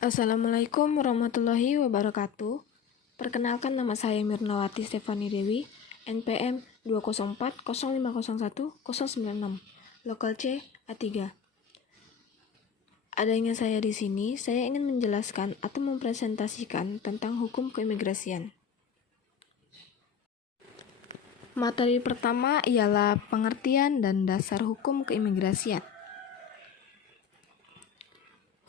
Assalamualaikum warahmatullahi wabarakatuh. Perkenalkan, nama saya Mirnawati Stefani Dewi, NPM 2040501 Lokal C A3. Adanya saya di sini, saya ingin menjelaskan atau mempresentasikan tentang hukum keimigrasian. Materi pertama ialah pengertian dan dasar hukum keimigrasian.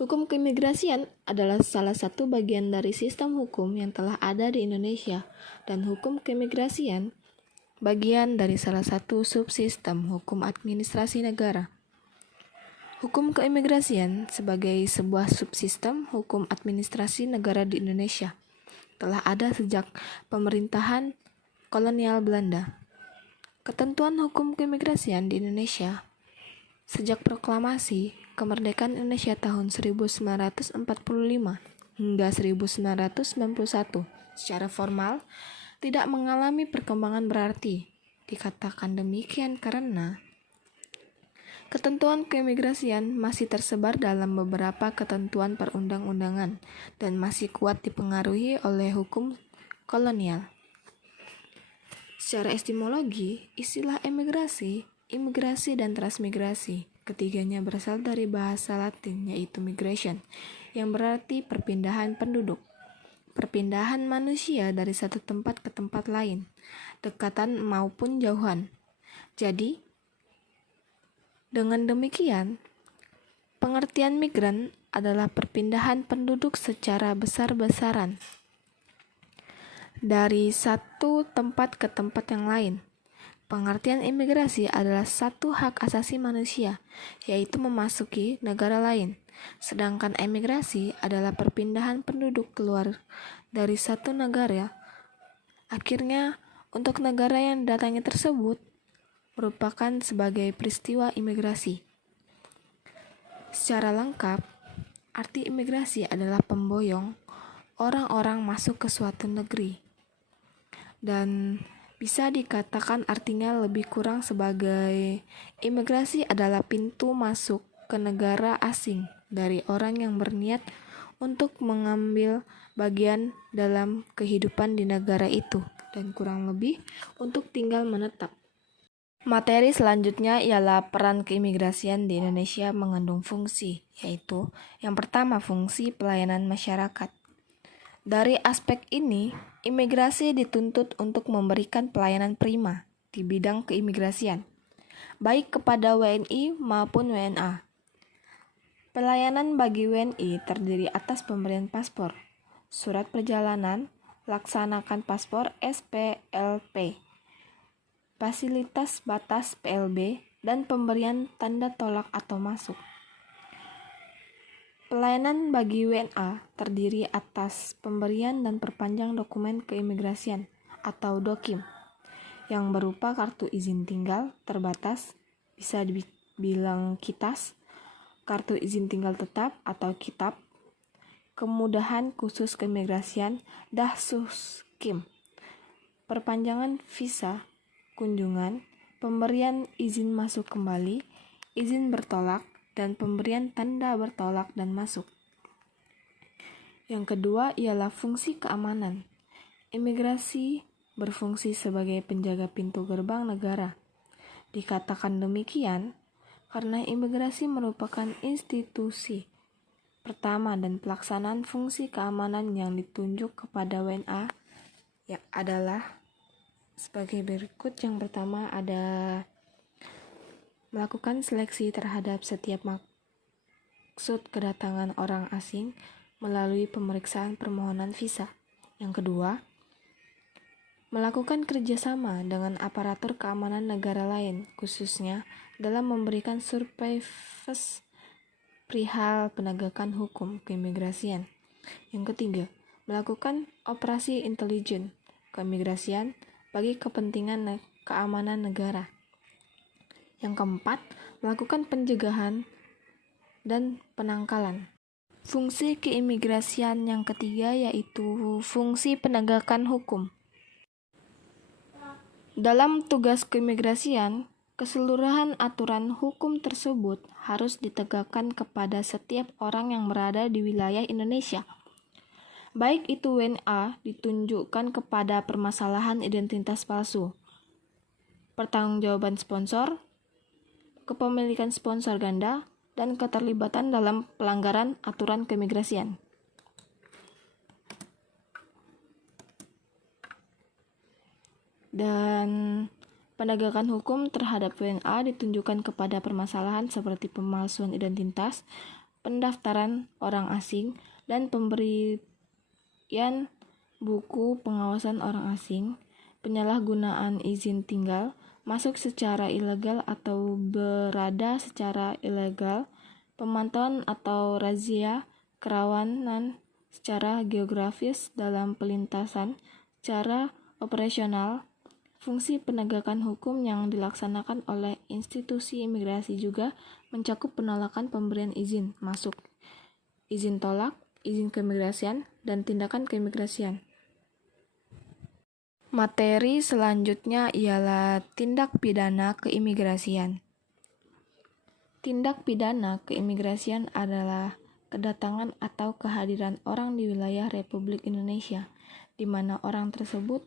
Hukum keimigrasian adalah salah satu bagian dari sistem hukum yang telah ada di Indonesia, dan hukum keimigrasian bagian dari salah satu subsistem hukum administrasi negara. Hukum keimigrasian sebagai sebuah subsistem hukum administrasi negara di Indonesia telah ada sejak pemerintahan kolonial Belanda. Ketentuan hukum keimigrasian di Indonesia sejak proklamasi kemerdekaan Indonesia tahun 1945 hingga 1991 secara formal tidak mengalami perkembangan berarti. Dikatakan demikian karena ketentuan keimigrasian masih tersebar dalam beberapa ketentuan perundang-undangan dan masih kuat dipengaruhi oleh hukum kolonial. Secara etimologi, istilah emigrasi, imigrasi, dan transmigrasi ketiganya berasal dari bahasa Latin yaitu migration, yang berarti perpindahan penduduk. Perpindahan manusia dari satu tempat ke tempat lain, dekatan maupun jauhan. Jadi, dengan demikian, pengertian migran adalah perpindahan penduduk secara besar-besaran dari satu tempat ke tempat yang lain. Pengertian imigrasi adalah satu hak asasi manusia, yaitu memasuki negara lain. Sedangkan emigrasi adalah perpindahan penduduk keluar dari satu negara. Akhirnya, untuk negara yang datangi tersebut merupakan sebagai peristiwa imigrasi. Secara lengkap, arti imigrasi adalah pemboyong orang-orang masuk ke suatu negeri. Dan bisa dikatakan artinya lebih kurang sebagai imigrasi adalah pintu masuk ke negara asing dari orang yang berniat untuk mengambil bagian dalam kehidupan di negara itu dan kurang lebih untuk tinggal menetap. Materi selanjutnya ialah peran keimigrasian di Indonesia mengandung fungsi, yaitu yang pertama fungsi pelayanan masyarakat. Dari aspek ini, imigrasi dituntut untuk memberikan pelayanan prima di bidang keimigrasian, baik kepada WNI maupun WNA. Pelayanan bagi WNI terdiri atas pemberian paspor, surat perjalanan, laksanakan paspor SPLP, fasilitas batas PLB, dan pemberian tanda tolak atau masuk. Pelayanan bagi WNA terdiri atas pemberian dan perpanjang dokumen keimigrasian atau DOKIM yang berupa kartu izin tinggal terbatas, bisa dibilang KITAS, kartu izin tinggal tetap atau KITAP, kemudahan khusus keimigrasian DAHSUSKIM, perpanjangan visa, kunjungan, pemberian izin masuk kembali, izin bertolak, dan pemberian tanda bertolak dan masuk. Yang kedua ialah fungsi keamanan. Imigrasi berfungsi sebagai penjaga pintu gerbang negara. Dikatakan demikian karena imigrasi merupakan institusi pertama dan pelaksanaan fungsi keamanan yang ditunjuk kepada WNA yang adalah sebagai berikut. Yang pertama ada melakukan seleksi terhadap setiap maksud kedatangan orang asing melalui pemeriksaan permohonan visa. Yang kedua, melakukan kerjasama dengan aparatur keamanan negara lain, khususnya dalam memberikan surveillance perihal penegakan hukum keimigrasian. Yang ketiga, melakukan operasi intelijen keimigrasian bagi kepentingan keamanan negara. Yang keempat, melakukan pencegahan dan penangkalan. Fungsi keimigrasian yang ketiga yaitu fungsi penegakan hukum. Dalam tugas keimigrasian, Keseluruhan aturan hukum tersebut harus ditegakkan kepada setiap orang yang berada di wilayah Indonesia. Baik itu WNA ditunjukkan kepada permasalahan identitas palsu, pertanggungjawaban sponsor, kepemilikan sponsor ganda, dan keterlibatan dalam pelanggaran aturan keimigrasian. Dan penegakan hukum terhadap WNA ditunjukkan kepada permasalahan seperti pemalsuan identitas, pendaftaran orang asing, dan pemberian buku pengawasan orang asing, penyalahgunaan izin tinggal, masuk secara ilegal atau berada secara ilegal, pemantauan atau razia, kerawanan secara geografis dalam pelintasan, secara operasional. Fungsi penegakan hukum yang dilaksanakan oleh institusi imigrasi juga mencakup penolakan pemberian izin masuk, izin tolak, izin keimigrasian, dan tindakan keimigrasian. Materi selanjutnya ialah tindak pidana keimigrasian. Tindak pidana keimigrasian adalah kedatangan atau kehadiran orang di wilayah Republik Indonesia, di mana orang tersebut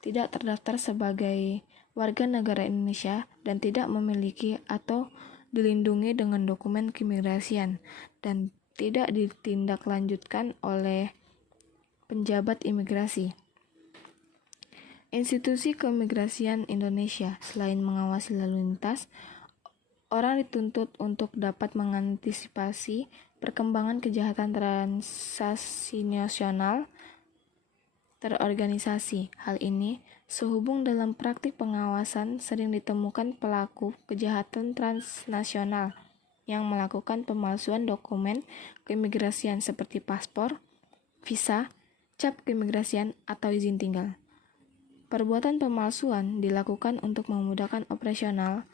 tidak terdaftar sebagai warga negara Indonesia dan tidak memiliki atau dilindungi dengan dokumen keimigrasian dan tidak ditindaklanjutkan oleh penjabat imigrasi. Institusi keimigrasian Indonesia selain mengawasi lalu lintas, orang dituntut untuk dapat mengantisipasi perkembangan kejahatan transnasional terorganisasi. Hal ini sehubung dalam praktik pengawasan sering ditemukan pelaku kejahatan transnasional yang melakukan pemalsuan dokumen keimigrasian seperti paspor, visa, cap keimigrasian, atau izin tinggal. Perbuatan pemalsuan dilakukan untuk memudahkan operasional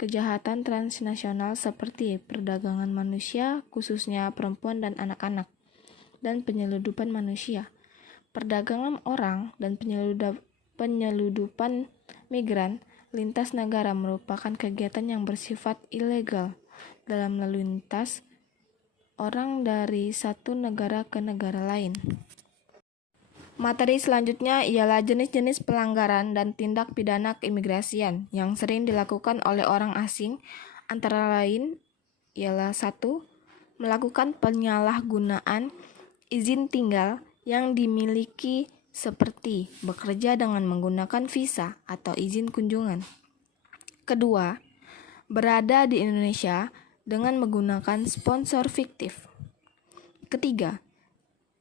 kejahatan transnasional seperti perdagangan manusia, khususnya perempuan dan anak-anak, dan penyeludupan manusia. Perdagangan orang dan penyeludupan migran lintas negara merupakan kegiatan yang bersifat ilegal dalam lalu lintas orang dari satu negara ke negara lain. Materi selanjutnya ialah jenis-jenis pelanggaran dan tindak pidana keimigrasian yang sering dilakukan oleh orang asing, antara lain ialah 1. Melakukan penyalahgunaan izin tinggal yang dimiliki seperti bekerja dengan menggunakan visa atau izin kunjungan. Kedua, berada di Indonesia dengan menggunakan sponsor fiktif. Ketiga,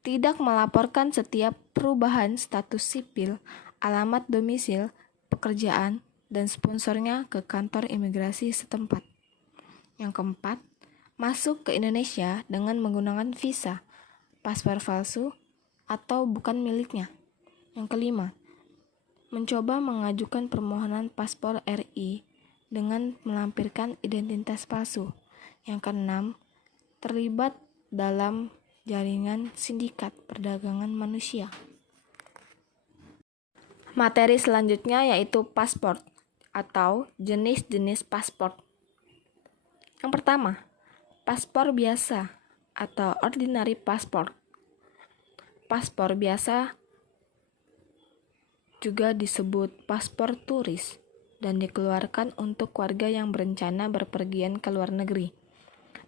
tidak melaporkan setiap perubahan status sipil, alamat domisil, pekerjaan, dan sponsornya ke kantor imigrasi setempat. Yang keempat, masuk ke Indonesia dengan menggunakan visa, paspor palsu, atau bukan miliknya. Yang kelima, mencoba mengajukan permohonan paspor RI dengan melampirkan identitas palsu. Yang keenam, terlibat dalam jaringan sindikat perdagangan manusia. Materi selanjutnya yaitu paspor atau jenis-jenis paspor. Yang pertama, paspor biasa atau ordinary passport. Paspor biasa juga disebut paspor turis dan dikeluarkan untuk warga yang berencana berpergian ke luar negeri.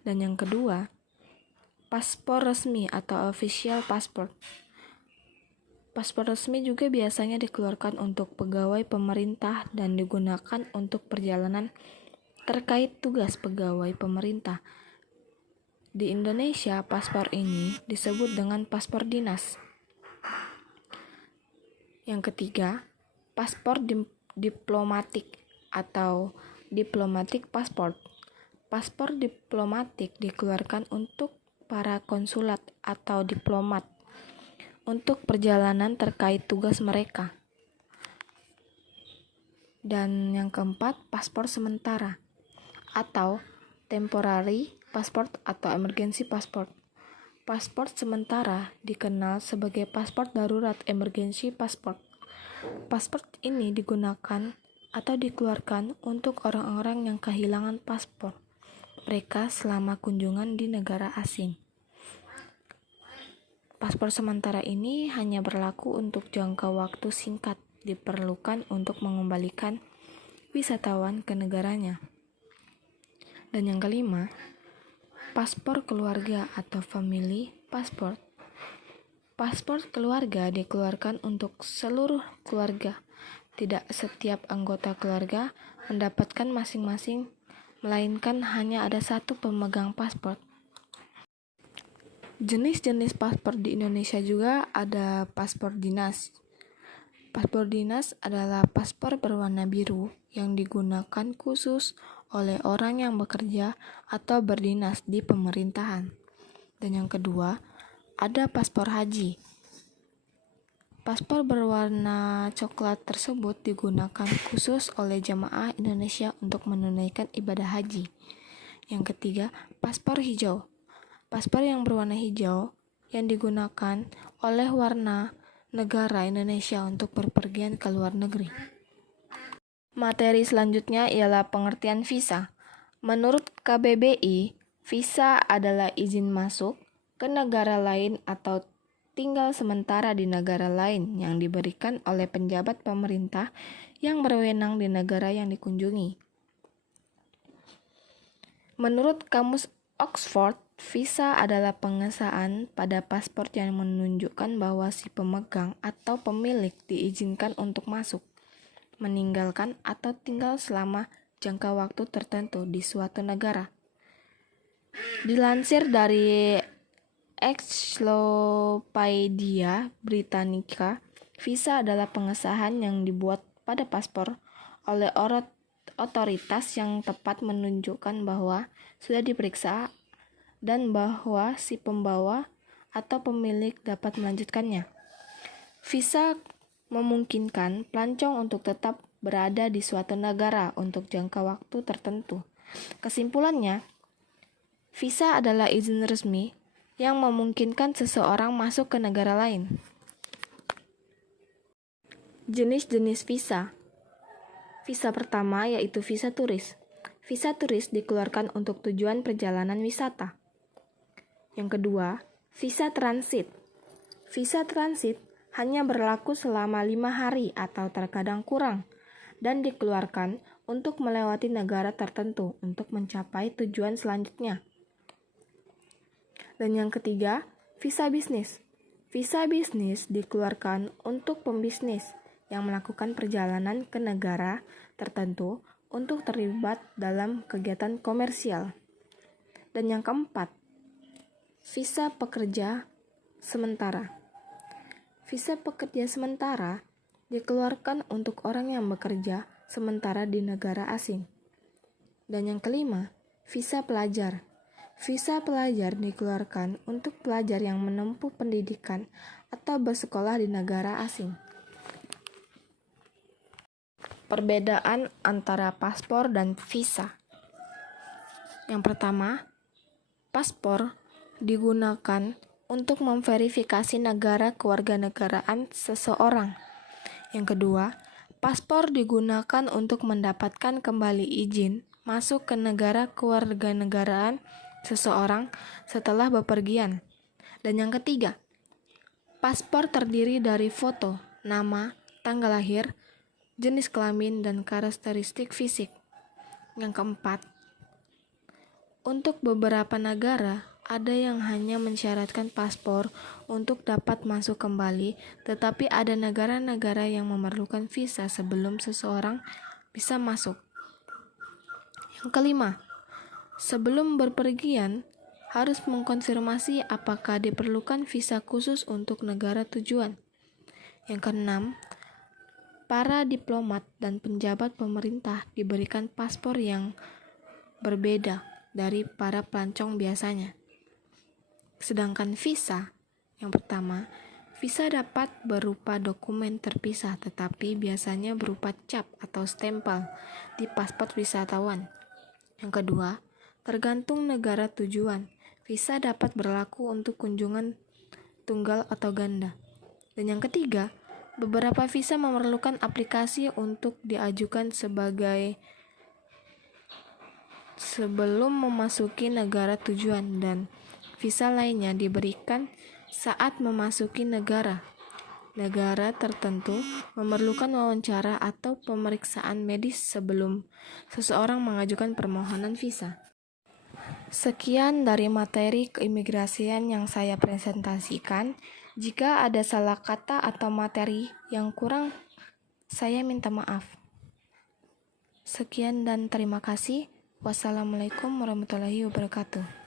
Dan yang kedua, paspor resmi atau official passport. Paspor resmi juga biasanya dikeluarkan untuk pegawai pemerintah dan digunakan untuk perjalanan terkait tugas pegawai pemerintah. Di Indonesia, paspor ini disebut dengan paspor dinas. Yang ketiga, paspor diplomatik atau diplomatic passport. Paspor diplomatik dikeluarkan untuk para konsulat atau diplomat untuk perjalanan terkait tugas mereka. Dan yang keempat, paspor sementara atau temporary passport atau emergency passport. Paspor sementara dikenal sebagai paspor darurat emergency passport. Paspor ini digunakan atau dikeluarkan untuk orang-orang yang kehilangan paspor mereka selama kunjungan di negara asing. Paspor sementara ini hanya berlaku untuk jangka waktu singkat, diperlukan untuk mengembalikan wisatawan ke negaranya. Dan yang kelima, paspor keluarga atau family passport. Paspor keluarga dikeluarkan untuk seluruh keluarga. Tidak setiap anggota keluarga mendapatkan masing-masing, melainkan hanya ada satu pemegang paspor. Jenis-jenis paspor di Indonesia juga ada paspor dinas. Paspor dinas adalah paspor berwarna biru yang digunakan khusus oleh orang yang bekerja atau berdinas di pemerintahan. Dan yang kedua, ada paspor haji. Paspor berwarna coklat tersebut digunakan khusus oleh jamaah Indonesia untuk menunaikan ibadah haji. Yang ketiga, paspor hijau. Paspor yang berwarna hijau yang digunakan oleh warga negara Indonesia untuk berpergian ke luar negeri. Materi selanjutnya ialah pengertian visa. Menurut KBBI, visa adalah izin masuk ke negara lain atau tinggal sementara di negara lain yang diberikan oleh penjabat pemerintah yang berwenang di negara yang dikunjungi. Menurut Kamus Oxford, visa adalah pengesahan pada paspor yang menunjukkan bahwa si pemegang atau pemilik diizinkan untuk masuk, meninggalkan, atau tinggal selama jangka waktu tertentu di suatu negara. Dilansir dari Encyclopedia Britannica, visa adalah pengesahan yang dibuat pada paspor oleh otoritas yang tepat menunjukkan bahwa sudah diperiksa dan bahwa si pembawa atau pemilik dapat melanjutkannya. Visa memungkinkan pelancong untuk tetap berada di suatu negara untuk jangka waktu tertentu. Kesimpulannya, visa adalah izin resmi yang memungkinkan seseorang masuk ke negara lain. Jenis-jenis visa. Visa pertama yaitu visa turis. Visa turis dikeluarkan untuk tujuan perjalanan wisata. Yang kedua, visa transit. Visa transit hanya berlaku selama 5 hari atau terkadang kurang dan dikeluarkan untuk melewati negara tertentu untuk mencapai tujuan selanjutnya. Dan yang ketiga, visa bisnis. Visa bisnis dikeluarkan untuk pembisnis yang melakukan perjalanan ke negara tertentu untuk terlibat dalam kegiatan komersial. Dan yang keempat, visa pekerja sementara. Visa pekerja sementara dikeluarkan untuk orang yang bekerja sementara di negara asing. Dan yang kelima, visa pelajar. Visa pelajar dikeluarkan untuk pelajar yang menempuh pendidikan atau bersekolah di negara asing. Perbedaan antara paspor dan visa. Yang pertama, paspor digunakan untuk memverifikasi negara kewarganegaraan seseorang. Yang kedua, paspor digunakan untuk mendapatkan kembali izin masuk ke negara kewarganegaraan seseorang setelah bepergian. Dan yang ketiga, paspor terdiri dari foto, nama, tanggal lahir, jenis kelamin, dan karakteristik fisik. Yang keempat, untuk beberapa negara, ada yang hanya mensyaratkan paspor untuk dapat masuk kembali, tetapi ada negara-negara yang memerlukan visa sebelum seseorang bisa masuk. Yang kelima, sebelum berpergian, harus mengkonfirmasi apakah diperlukan visa khusus untuk negara tujuan. Yang keenam, para diplomat dan penjabat pemerintah diberikan paspor yang berbeda dari para pelancong biasanya. Sedangkan visa, yang pertama, visa dapat berupa dokumen terpisah tetapi biasanya berupa cap atau stempel di paspor wisatawan. Yang kedua, tergantung negara tujuan, visa dapat berlaku untuk kunjungan tunggal atau ganda. Dan yang ketiga, Beberapa visa memerlukan aplikasi untuk diajukan sebelum memasuki negara tujuan, dan visa lainnya diberikan saat memasuki negara tertentu. Memerlukan wawancara atau pemeriksaan medis sebelum seseorang mengajukan permohonan visa. Sekian dari materi keimigrasian yang saya presentasikan. Jika ada salah kata atau materi yang kurang, saya minta maaf. Sekian dan terima kasih. Wassalamualaikum warahmatullahi wabarakatuh.